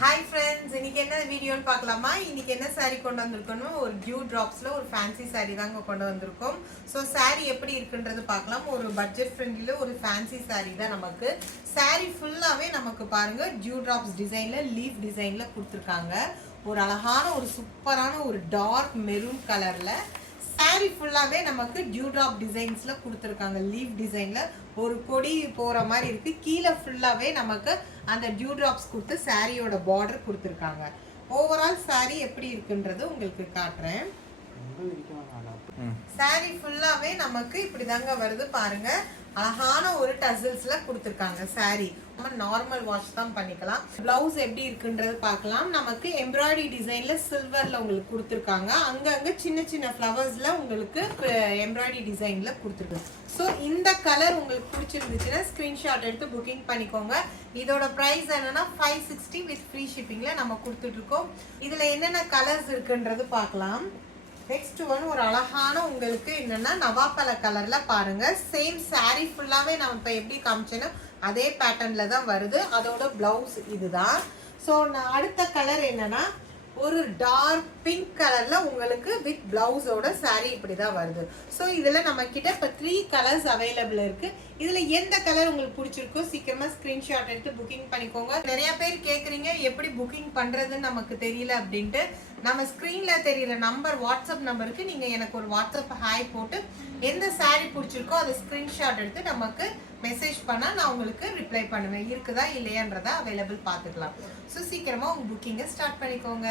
Hi friends, இன்னைக்கு என்ன வீடியோன்னு பார்க்கலாமா? இன்னைக்கு என்ன saree கொண்டு வந்திருக்கோம்? ஒரு டியூ டிராப்ஸ்ல ஒரு ஃபேன்சி saree தாங்க கொண்டு வந்திருக்கோம். ஸோ saree எப்படி இருக்குன்றது பார்க்கலாம். ஒரு பட்ஜெட் ஃப்ரெண்ட்லில ஒரு ஃபேன்சி saree தான் நமக்கு. saree ஃபுல்லாவே நமக்கு பாருங்க டியூ டிராப்ஸ் டிசைன்ல லீஃப் டிசைன்ல கொடுத்துருக்காங்க. ஒரு அழகான ஒரு சூப்பரான ஒரு டார்க் மெரூன் கலர்ல saree ஃபுல்லாவே நமக்கு டியூ டிராப் டிசைன்ஸ்ல கொடுத்துருக்காங்க. லீஃப் டிசைன்ல ஒரு கொடி போற மாதிரி இருக்கு. கீழே ஃபுல்லாவே நமக்கு அந்த டியூ டிராப்ஸ் கொடுத்து சாரியோட பார்டர் கொடுத்துருக்காங்க. ஓவரால் saree எப்படி இருக்குன்றது உங்களுக்கு காட்டுறேன். saree ஃபுல்லாவே நமக்கு இப்படிதாங்க வருது பாருங்க. அழகான ஒரு டசல்ஸ்ல கொடுத்துருக்காங்க. saree நம்ம நார்மல் வாஷ் தான் பண்ணிக்கலாம். பிளவுஸ் எப்படி இருக்குன்றது பார்க்கலாம். நமக்கு எம்ப்ராய்டரி டிசைன்ல சில்வர்ல உங்களுக்கு கொடுத்துருக்காங்க. அங்கங்க சின்ன சின்ன ஃப்ளவர்ஸ்ல உங்களுக்கு எம்ப்ராய்டரி டிசைன்ல கொடுத்துருக்கு. ஸோ இந்த கலர் உங்களுக்கு பிடிச்சிருந்துச்சுன்னா ஸ்கிரீன்ஷாட் எடுத்து புக்கிங் பண்ணிக்கோங்க. இதோட ப்ரைஸ் என்னன்னா 560 வித் ஃப்ரீ ஷிப்பிங்ல நம்ம கொடுத்துட்டு இருக்கோம். இதுல என்னென்ன கலர்ஸ் இருக்குன்றது பார்க்கலாம். நெக்ஸ்ட் ஒன் ஒரு அழகான உங்களுக்கு என்னன்னா நவாப்பழ கலர்ல பாருங்க. சேம் saree ஃபுல்லாவே நம்ம இப்போ எப்படி காமிச்சேனோ அதே பேட்டர்ன்ல தான் வருது. அதோட பிளவுஸ் இதுதான். ஸோ நான் அடுத்த கலர் என்னன்னா ஒரு டார்க் பிங்க் கலர்ல உங்களுக்கு வித் பிளவுஸோட saree இப்படிதான் வருது. ஸோ இதுல நம்ம கிட்ட இப்போ 3 கலர்ஸ் அவைலபிள் இருக்கு. இதுல எந்த கலர் உங்களுக்கு பிடிச்சிருக்கோ சீக்கிரமா ஸ்கிரீன்ஷாட் எடுத்து புக்கிங் பண்ணிக்கோங்க. நிறைய பேர் கேக்குறீங்க எப்படி புக்கிங் பண்றதுன்னு நமக்கு தெரியல அப்படின்ட்டு. நம்ம ஸ்கிரீன்ல தெரியற நம்பர் வாட்ஸ்அப் நம்பருக்கு நீங்க எனக்கு ஒரு வாட்ஸ்அப் ஹாய் போட்டு எந்த saree பிடிச்சிருக்கோ அதை ஸ்கிரீன்ஷாட் எடுத்து நமக்கு மெசேஜ் பண்ணா நான் உங்களுக்கு ரிப்ளை பண்ணுவேன். இருக்குதா இல்லையான்றதை அவைலபிள் பார்த்துக்கலாம். ஸோ சீக்கிரமா உங்க புக்கிங்கை ஸ்டார்ட் பண்ணிக்கோங்க.